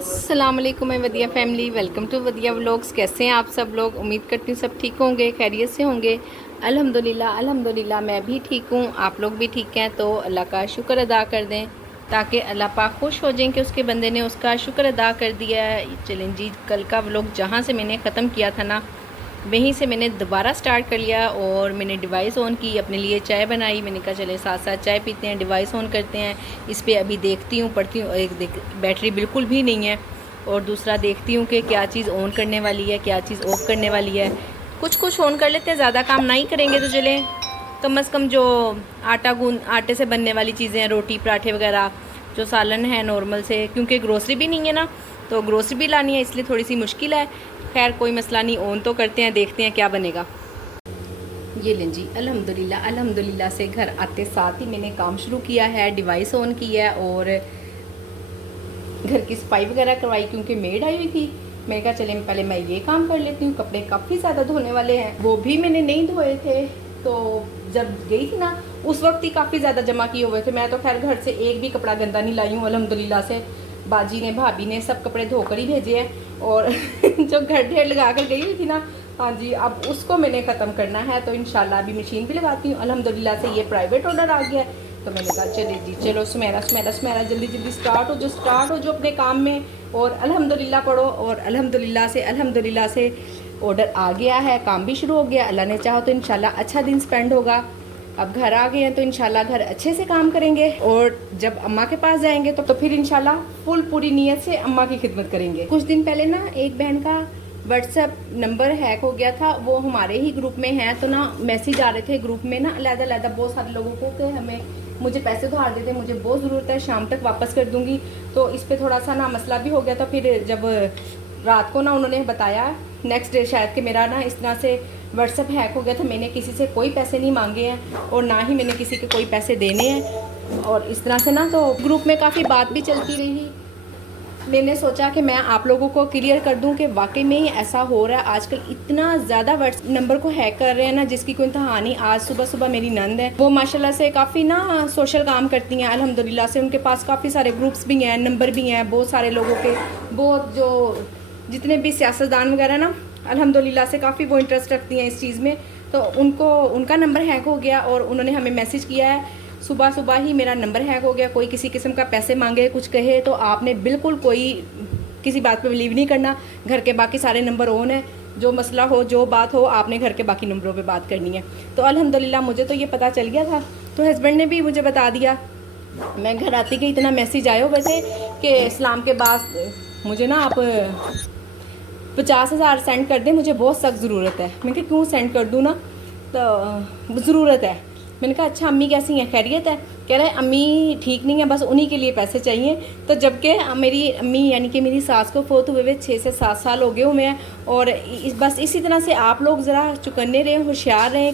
अस्सलाम वालेकुम मैं वदिया फैमिली, वेलकम टू वदिया व्लॉग्स। कैसे हैं आप सब लोग? उम्मीद करती हूँ सब ठीक होंगे, खैरियत से होंगे। अल्हम्दुलिल्लाह अल्हम्दुलिल्लाह मैं भी ठीक हूँ, आप लोग भी ठीक हैं। तो अल्लाह का शुक्र अदा कर दें ताकि अल्लाह पाक खुश हो जाएं कि उसके बंदे ने उसका शुक्र अदा कर दिया है। चलें जी, कल का व्लॉग जहाँ से मैंने ख़त्म किया था ना, वहीं से मैंने दोबारा स्टार्ट कर लिया और मैंने डिवाइस ऑन की, अपने लिए चाय बनाई। मैंने कहा चले साथ साथ चाय पीते हैं, डिवाइस ऑन करते हैं। इस पर अभी देखती हूँ, पढ़ती हूँ। एक बैटरी बिल्कुल भी नहीं है, और दूसरा देखती हूँ कि क्या चीज़ ऑन करने वाली है, क्या चीज़ ऑफ़ करने वाली है। कुछ कुछ ऑन कर लेते हैं, ज़्यादा काम नहीं करेंगे तो चले कम से कम जो आटे से बनने वाली चीज़ें हैं, रोटी पराठे वगैरह, जो सालन है नॉर्मल से, क्योंकि ग्रोसरी भी नहीं है ना, तो ग्रोसरी भी लानी है, इसलिए थोड़ी सी मुश्किल है। खैर कोई मसला नहीं, ऑन तो करते हैं, देखते हैं क्या बनेगा। ये लें जी, अल्हम्दुलिल्लाह अल्हम्दुलिल्लाह से घर आते साथ ही मैंने काम शुरू किया है, डिवाइस ऑन किया है और घर की सफाई वगैरह करवाई, क्योंकि मेड आई हुई थी। मैंने कहा चले पहले मैं ये काम कर लेती हूँ। कपड़े काफ़ी ज़्यादा धोने वाले हैं, वो भी मैंने नहीं धोए थे, तो जब गई थी ना उस वक्त ही काफ़ी ज़्यादा जमा किए हुए थे। मैं तो खैर घर से एक भी कपड़ा गंदा नहीं लाई हूँ, अल्हम्दुलिल्लाह से। बाजी ने भाभी ने सब कपड़े धोकर ही भेजे हैं। और जो घर ढेर लगा कर गई हुई थी ना, हाँ जी, अब उसको मैंने ख़त्म करना है। तो इंशाल्लाह अभी मशीन भी लगाती हूँ। अल्हम्दुलिल्लाह से ये प्राइवेट ऑर्डर आ गया है, तो मैंने कहा चले जी, चलो सुमेरा सुमेरा सुमेरा जल्दी जल्दी स्टार्ट हो जो अपने काम में। और अल्हम्दुलिल्लाह पढ़ो, और अल्हम्दुलिल्लाह से ऑर्डर आ गया है, काम भी शुरू हो गया। अल्लाह ने चाहो तो इंशाल्लाह अच्छा दिन स्पेंड होगा। अब घर आ गए हैं तो इंशाल्लाह घर अच्छे से काम करेंगे, और जब अम्मा के पास जाएंगे तो फिर इंशाल्लाह फुल पूरी नीयत से अम्मा की खिदमत करेंगे। कुछ दिन पहले ना एक बहन का व्हाट्सएप नंबर हैक हो गया था, वो हमारे ही ग्रुप में है, तो ना मैसेज आ रहे थे ग्रुप में ना अलग-अलग बहुत सारे लोगों को कि हमें मुझे पैसे उधार दे दे, मुझे बहुत ज़रूरत है, शाम तक वापस कर दूंगी। तो इस पे थोड़ा सा ना मसला भी हो गया था। फिर जब रात को ना उन्होंने बताया नेक्स्ट डे शायद कि मेरा ना इस तरह से व्हाट्सएप हैक हो गया था, मैंने किसी से कोई पैसे नहीं मांगे हैं और ना ही मैंने किसी के कोई पैसे देने हैं। और इस तरह से ना तो ग्रुप में काफ़ी बात भी चलती रही। मैंने सोचा कि मैं आप लोगों को क्लियर कर दूं कि वाकई में ही ऐसा हो रहा है। आजकल इतना ज़्यादा व्हाट्सएप नंबर को हैक कर रहे हैं ना, जिसकी कोई इंतहा नहीं। आज सुबह सुबह मेरी नंद है, वो माशाल्लाह से काफ़ी ना सोशल काम करती हैं अल्हम्दुलिल्लाह से। उनके पास काफ़ी सारे ग्रुप्स भी हैं, नंबर भी हैं बहुत सारे लोगों के। बहुत जो जितने भी सियासतदान वगैरह ना अल्हम्दुलिल्लाह से काफ़ी वो इंटरेस्ट रखती हैं इस चीज़ में। तो उनका नंबर हैक हो गया और उन्होंने हमें मैसेज किया है सुबह सुबह ही, मेरा नंबर हैक हो गया। कोई किसी किस्म का पैसे मांगे, कुछ कहे, तो आपने बिल्कुल कोई किसी बात पे बिलीव नहीं करना। घर के बाकी सारे नंबर ऑन है, जो मसला हो जो बात हो आपने घर के बाकी नंबरों पे बात करनी है। तो अल्हम्दुलिल्लाह मुझे तो ये पता चल गया था, तो हस्बैंड ने भी मुझे बता दिया। मैं घर आती गई इतना मैसेज आए हुए थे कि इस्लाम के बाद मुझे ना आप 50,000 सेंड कर दें, मुझे बहुत सख्त ज़रूरत है। मैंने कहा क्यों सेंड कर दूँ ना, तो ज़रूरत है। मैंने कहा अच्छा अम्मी कैसी हैं, खैरियत है? कह रहा है अम्मी ठीक नहीं है, बस उन्हीं के लिए पैसे चाहिए। तो जबकि मेरी अम्मी यानी कि मेरी सास को फोत हुए 6 से 7 साल हो गए हुए हैं। और बस इसी तरह से आप लोग ज़रा चुकन्ने रहें, होशियार रहें।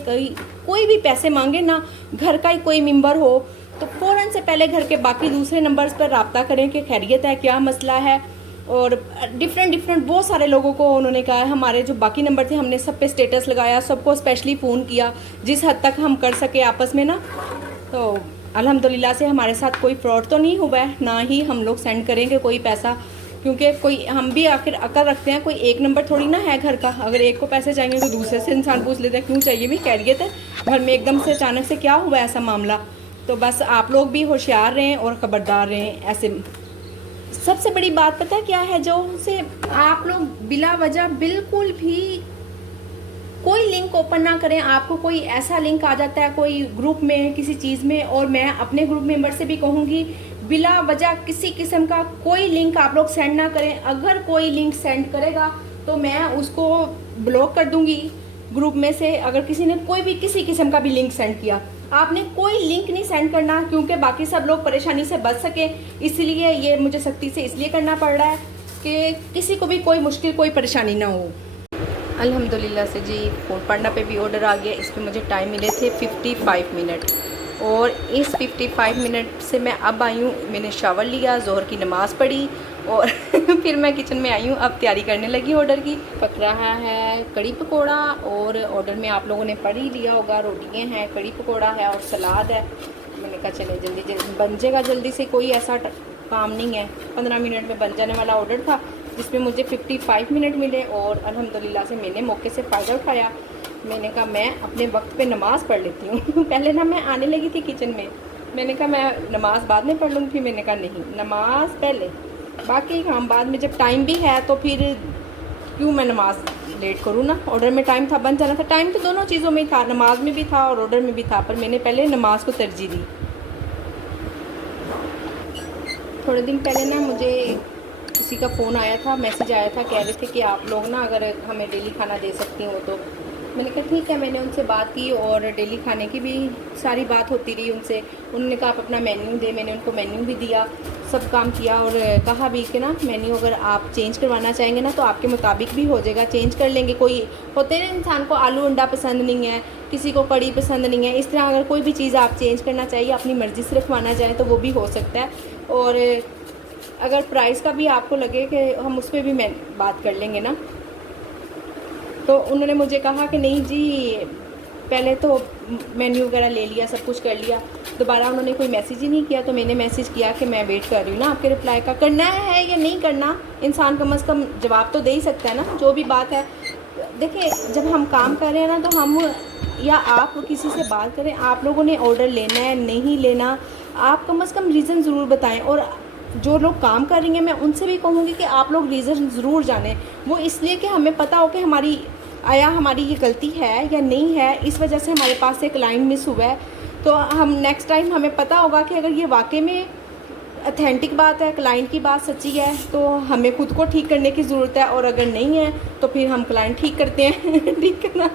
कोई भी पैसे मांगे ना, घर का ही कोई मेम्बर हो, तो फ़ौरन से पहले घर के बाकी दूसरे नंबर्स पर रब्ता करें कि खैरियत है, क्या मसला है। और डिफरेंट बहुत सारे लोगों को उन्होंने कहा है। हमारे जो बाकी नंबर थे हमने सब पे स्टेटस लगाया, सबको स्पेशली फ़ोन किया जिस हद तक हम कर सके आपस में ना। तो अल्हम्दुलिल्लाह से हमारे साथ कोई फ्रॉड तो नहीं हुआ है, ना ही हम लोग सेंड करेंगे कोई पैसा, क्योंकि कोई हम भी आखिर अकल रखते हैं। कोई एक नंबर थोड़ी ना है घर का, अगर एक को पैसे चाहिए तो दूसरे से इंसान पूछ लेते हैं क्यों चाहिए, भी खैरियत है। घर में एकदम से अचानक से क्या हुआ ऐसा मामला। तो बस आप लोग भी होशियार रहें और ख़बरदार रहें। ऐसे सबसे बड़ी बात पता है क्या है, जो से आप लोग बिला वजह बिल्कुल भी कोई लिंक ओपन ना करें। आपको कोई ऐसा लिंक आ जाता है कोई ग्रुप में किसी चीज़ में, और मैं अपने ग्रुप मेंबर से भी कहूँगी बिला वजह किसी किस्म का कोई लिंक आप लोग सेंड ना करें। अगर कोई लिंक सेंड करेगा तो मैं उसको ब्लॉक कर दूँगी ग्रुप में से। अगर किसी ने कोई भी किसी किस्म का भी लिंक सेंड किया, आपने कोई लिंक नहीं सेंड करना, क्योंकि बाकी सब लोग परेशानी से बच सके। इसलिए ये मुझे सख्ती से इसलिए करना पड़ रहा है कि किसी को भी कोई मुश्किल कोई परेशानी ना हो। अल्हम्दुलिल्लाह से जी पढ़ना पे भी ऑर्डर आ गया। इस पर मुझे टाइम मिले थे 55 मिनट, और इस 55 मिनट से मैं अब आई हूँ। मैंने शावर लिया, ज़ोहर की नमाज़ पढ़ी और फिर मैं किचन में आई हूँ। अब तैयारी करने लगी ऑर्डर की। पक रहा है कड़ी पकोड़ा, और ऑर्डर में आप लोगों ने पढ़ ही लिया होगा, रोटियाँ हैं, कड़ी पकोड़ा है और सलाद है। मैंने कहा चले जल्दी जल्दी बन जाएगा, जल्दी से कोई ऐसा काम नहीं है, 15 मिनट में बन जाने वाला ऑर्डर था जिसमें मुझे 55 मिनट मिले और अल्हम्दुलिल्लाह से मैंने मौके से फ़ायदा उठाया। मैंने कहा मैं अपने वक्त पे नमाज़ पढ़ लेती हूँ पहले ना मैं आने लगी थी किचन में, मैंने कहा मैं नमाज़ बाद में पढ़ लूँगी, मैंने कहा नहीं, नमाज़ पहले, बाकी काम बाद में। जब टाइम भी है तो फिर क्यों मैं नमाज़ लेट करूँ ना। ऑर्डर में टाइम था, बन जाना था, टाइम तो दोनों चीज़ों में ही था, नमाज में भी था और ऑर्डर में भी था, पर मैंने पहले नमाज को तरजीह दी। थोड़े दिन पहले ना मुझे किसी का फ़ोन आया था, मैसेज आया था, कह रहे थे कि आप लोग ना अगर हमें डेली खाना दे सकती हो तो। मैंने कहा ठीक है, मैंने उनसे बात की और डेली खाने की भी सारी बात होती रही उनसे। उन्होंने कहा आप अपना मेन्यू दे, मैंने उनको मेन्यू भी दिया, सब काम किया और कहा भी कि ना मेन्यू अगर आप चेंज करवाना चाहेंगे ना तो आपके मुताबिक भी हो जाएगा, चेंज कर लेंगे। कोई होते ना इंसान को आलू अंडा पसंद नहीं है, किसी को कड़ी पसंद नहीं है, इस तरह अगर कोई भी चीज़ आप चेंज करना चाहिए, अपनी मर्ज़ी से रखवाना चाहें तो वो भी हो सकता है। और अगर प्राइस का भी आपको लगे कि हम उस पर भी मैं बात कर लेंगे ना, तो उन्होंने मुझे कहा कि नहीं जी, पहले तो मेन्यू वगैरह ले लिया, सब कुछ कर लिया, दोबारा उन्होंने कोई मैसेज ही नहीं किया। तो मैंने मैसेज किया कि मैं वेट कर रही हूँ ना आपके रिप्लाई का, करना है या नहीं करना, इंसान कम से कम जवाब तो दे ही सकता है ना, जो भी बात है। देखिए जब हम काम कर रहे हैं ना तो हम या आप किसी से बात करें, आप लोगों ने ऑर्डर लेना है नहीं लेना, आप कम से कम रीज़न ज़रूर बताएं। और जो लोग काम कर रही हैं मैं उनसे भी कहूँगी कि आप लोग रीज़न ज़रूर जानें, वो इसलिए कि हमें पता हो कि हमारी ये गलती है या नहीं है, इस वजह से हमारे पास से क्लाइंट मिस हुआ है। तो हम नेक्स्ट टाइम हमें पता होगा कि अगर ये वाकई में ऑथेंटिक बात है, क्लाइंट की बात सच्ची है, तो हमें खुद को ठीक करने की ज़रूरत है, और अगर नहीं है तो फिर हम क्लाइंट ठीक करते हैं ठीक है ना।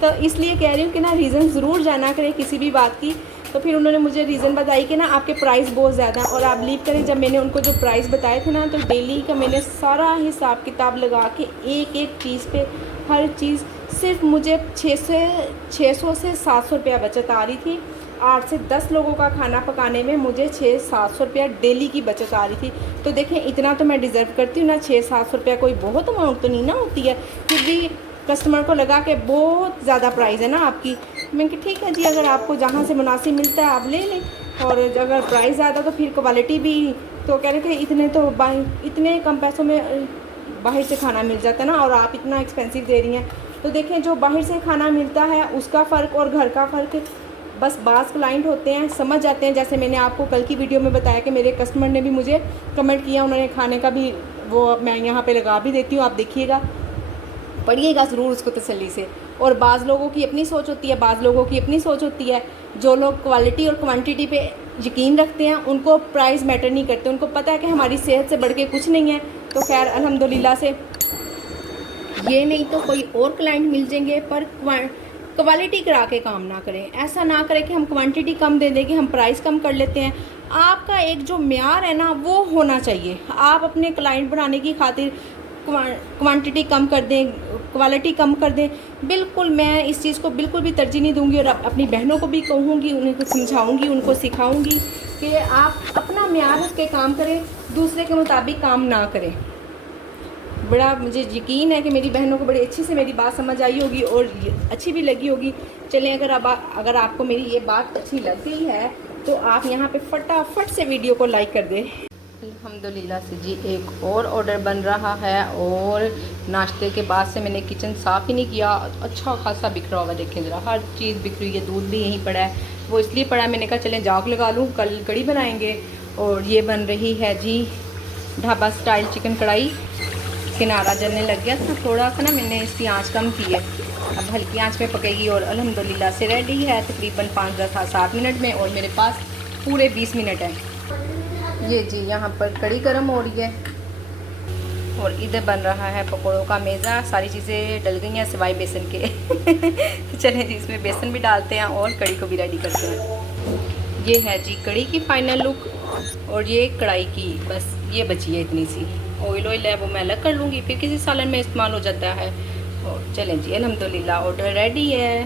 तो इसलिए कह रही हूँ कि ना रीज़न ज़रूर जाना करें किसी भी बात की। तो फिर उन्होंने मुझे रीज़न बताई कि ना आपके प्राइस बहुत ज़्यादा हैं, और आप बिलीव करें जब मैंने उनको जो प्राइस बताए थे ना, तो डेली का मैंने सारा हिसाब किताब लगा के एक एक चीज़ पे हर चीज़ सिर्फ मुझे 600 से 700 रुपया बचत आ रही थी। 8 से 10 लोगों का खाना पकाने में मुझे 600-700 रुपया डेली की बचत आ रही थी। तो देखें इतना तो मैं डिज़र्व करती हूँ ना, 600-700 रुपया कोई बहुत अमाउंट तो नहीं ना होती है। फिर भी कस्टमर को लगा कि बहुत ज़्यादा प्राइस है ना आपकी। मैंने कहा ठीक है जी, अगर आपको जहाँ से मुनासिब मिलता है आप ले लें, और अगर प्राइस ज़्यादा तो फिर क्वालिटी भी। तो कह रहे थे इतने कम पैसों में बाहर से खाना मिल जाता है ना, और आप इतना एक्सपेंसिव दे रही हैं। तो देखें जो बाहर से खाना मिलता है उसका फ़र्क और घर का फ़र्क, बस बाज़ क्लाइंट होते हैं समझ जाते हैं। जैसे मैंने आपको कल की वीडियो में बताया कि मेरे कस्टमर ने भी मुझे कमेंट किया, उन्होंने खाने का भी वो मैं यहाँ पे लगा भी देती हूँ, आप देखिएगा, पढ़िएगा ज़रूर उसको तसल्ली से। और बाज़ लोगों की अपनी सोच होती है, बाज़ लोगों की अपनी सोच होती है। जो लोग क्वालिटी और क्वांटिटी पे यकीन रखते हैं उनको प्राइस मैटर नहीं करते, उनको पता है कि हमारी सेहत से बढ़ के कुछ नहीं है। तो खैर अल्हम्दुलिल्लाह से ये नहीं तो कोई और क्लाइंट मिल जाएंगे, पर क्वालिटी करा के काम ना करें। ऐसा ना करें कि हम क्वांटिटी कम दे दें कि हम प्राइस कम कर लेते हैं। आपका एक जो म्यार है ना वो होना चाहिए। आप अपने क्लाइंट बनाने की खातिर क्वांटिटी कम कर दें, क्वालिटी कम कर दें, बिल्कुल मैं इस चीज़ को बिल्कुल भी तरजीह नहीं दूंगी। और अपनी बहनों को भी कहूँगी, उनको समझाऊँगी, उनको सिखाऊँगी कि आप अपना म्यार रख के काम करें, दूसरे के मुताबिक काम ना करें। बड़ा मुझे यकीन है कि मेरी बहनों को बड़ी अच्छी से मेरी बात समझ आई होगी और अच्छी भी लगी होगी। चलें, अगर आपको मेरी ये बात अच्छी लग गई है तो आप यहाँ पे फटाफट से वीडियो को लाइक कर दें। अल्हम्दुलिल्लाह से जी एक और ऑर्डर बन रहा है, और नाश्ते के बाद से मैंने किचन साफ़ ही नहीं किया, अच्छा खासा बिखरा हुआ, देखें ज़रा हर चीज़ बिखरी है। दूध भी यहीं पड़ा है, वो इसलिए पड़ा है, मैंने कहा चलें जाग लगा लूँ, कल कड़ी बनाएंगे। और ये बन रही है जी ढाबा स्टाइल चिकन कढ़ाई। किनारा जलने लग गया था थोड़ा सा ना, मैंने इसकी आंच कम की है, अब हल्की आंच में पकेगी। और अल्हम्दुलिल्लाह से रेडी है तकरीबन 5-7 मिनट में, और मेरे पास पूरे 20 मिनट हैं। ये जी यहाँ पर कड़ी गर्म हो रही है, और इधर बन रहा है पकौड़ों का मेज़ा। सारी चीज़ें डल गई हैं सिवाय बेसन के तो चलें जी इसमें बेसन भी डालते हैं और कड़ी को भी रेडी करते हैं। ये है जी कड़ी की फ़ाइनल लुक, और ये कढ़ाई की बस ये बची है इतनी सी। ऑयल है वो मैं अलग कर लूँगी, फिर किसी सालन में इस्तेमाल हो जाता है। और चलें जी अल्हम्दुलिल्लाह ऑर्डर रेडी है।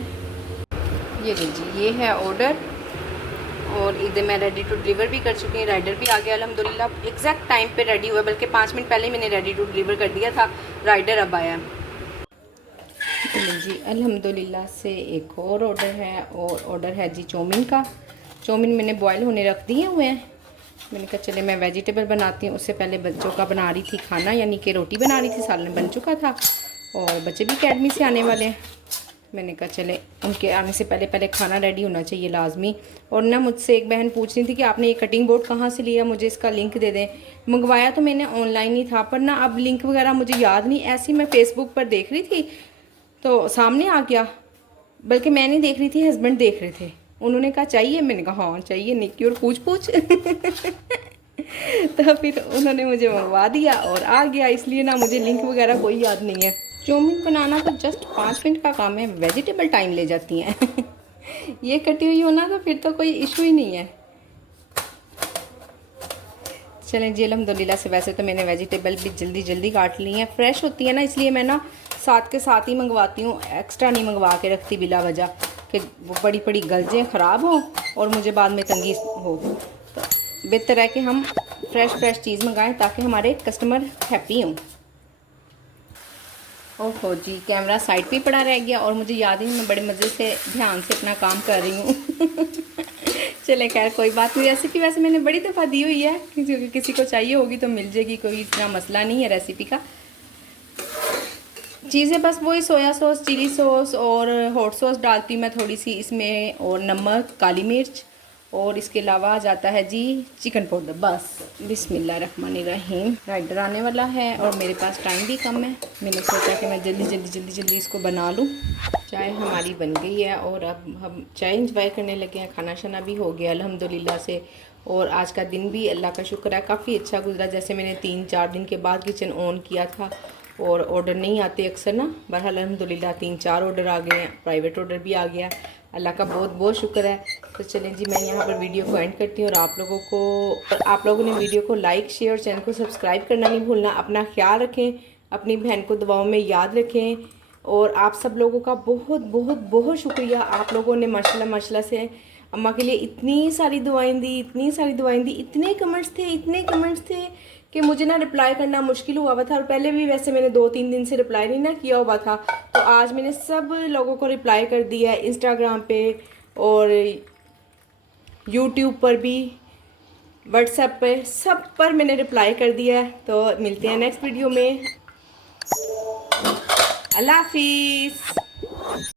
ये लीजिए ये है ऑर्डर, और इधर मैं रेडी टू डिलीवर भी कर चुकी हूँ। राइडर भी आ गया अल्हम्दुलिल्लाह, एग्जैक्ट टाइम पे रेडी हुआ, बल्कि 5 मिनट पहले ही मैंने रेडी टू डिलीवर कर दिया था। राइडर अब आया। जी अल्हम्दुलिल्लाह से एक और ऑर्डर है, और ऑर्डर है जी चौमिन का। चौमिन मैंने बॉयल होने रख दिए हुए हैं, मैंने कहा चले मैं वेजिटेबल बनाती हूँ। उससे पहले बच्चों का बना रही थी खाना, यानी कि रोटी बना रही थी, सालन बन चुका था और बच्चे भी अकेडमी से आने वाले हैं। मैंने कहा चले उनके आने से पहले पहले खाना रेडी होना चाहिए लाजमी। और ना मुझसे एक बहन पूछ रही थी कि आपने ये कटिंग बोर्ड कहाँ से लिया, मुझे इसका लिंक दे दें। मंगवाया तो मैंने ऑनलाइन ही था, पर ना अब लिंक वगैरह मुझे याद नहीं, ऐसे ही मैं फ़ेसबुक पर देख रही थी तो सामने आ गया। बल्कि मैं नहीं देख रही थी, हस्बैंड देख रहे थे। उन्होंने कहा चाहिए, मैंने कहा हाँ चाहिए, निक्की और पूछ तो फिर उन्होंने मुझे मंगवा दिया और आ गया, इसलिए ना मुझे लिंक वगैरह कोई याद नहीं है। चाउमीन बनाना तो जस्ट 5 मिनट का काम है, वेजिटेबल टाइम ले जाती हैं ये कटी हुई हो ना तो फिर तो कोई इशू ही नहीं है। चलें जी, अल्हम्दुलिल्लाह से वैसे तो मैंने वेजिटेबल भी जल्दी जल्दी काट ली हैं, फ्रेश होती है ना, इसलिए मैं ना साथ के साथ ही मंगवाती हूँ, एक्स्ट्रा नहीं मंगवा के रखती बिला वजह कि वो बड़ी बड़ी गलजें ख़राब हों और मुझे बाद में तंगी हो। तो बेहतर है कि हम फ्रेश चीज़ मंगाएं ताकि हमारे कस्टमर हैप्पी हों। ओहो जी, कैमरा साइड पे पड़ा रह गया और मुझे याद ही नहीं, मैं बड़े मज़े से ध्यान से अपना काम कर रही हूँ चले खैर कोई बात नहीं। रेसिपी वैसे मैंने बड़ी दफ़ा दी हुई है, किसी को चाहिए होगी तो मिल जाएगी, कोई इतना मसला नहीं है रेसिपी का। चीज़ें बस वही सोया सॉस, चिली सॉस और हॉट सॉस डालती मैं थोड़ी सी इसमें, और नमक, काली मिर्च, और इसके अलावा आ जाता है जी चिकन पाउडर, बस। बिस्मिल्लाहिर्रहमानिर्रहीम। राइडर आने वाला है और मेरे पास टाइम भी कम है, मैंने सोचा कि मैं जल्दी इसको बना लूँ। चाय हमारी बन गई है और अब हम चाय इंजॉय करने लगे हैं। खाना शाना भी हो गया अल्हम्दुलिल्लाह से, और आज का दिन भी अल्लाह का शुक्र है काफ़ी अच्छा गुजरा। जैसे मैंने 3-4 दिन के बाद किचन ऑन किया था और ऑर्डर नहीं आते अक्सर ना, बहरहाल अल्हम्दुलिल्लाह 3-4 ऑर्डर आ गए हैं, प्राइवेट ऑर्डर भी आ गया, अल्लाह का बहुत बहुत शुक्र है। तो चलें जी, मैं यहाँ पर वीडियो को एंड करती हूँ और आप लोगों ने वीडियो को लाइक, शेयर और चैनल को सब्सक्राइब करना नहीं भूलना। अपना ख्याल रखें, अपनी बहन को दुआओं में याद रखें, और आप सब लोगों का बहुत बहुत बहुत शुक्रिया। आप लोगों ने माशाल्लाह से अम्मा के लिए इतनी सारी दुआएं दी, इतने कमेंट्स थे कि मुझे ना रिप्लाई करना मुश्किल हुआ था। और पहले भी वैसे मैंने 2-3 दिन से रिप्लाई नहीं ना किया हुआ था, तो आज मैंने सब लोगों को रिप्लाई कर दिया है, इंस्टाग्राम पे और यूट्यूब पर भी, व्हाट्सएप पे, सब पर मैंने रिप्लाई कर दिया है। तो मिलते हैं नेक्स्ट वीडियो में, अल्लाह हाफिज़।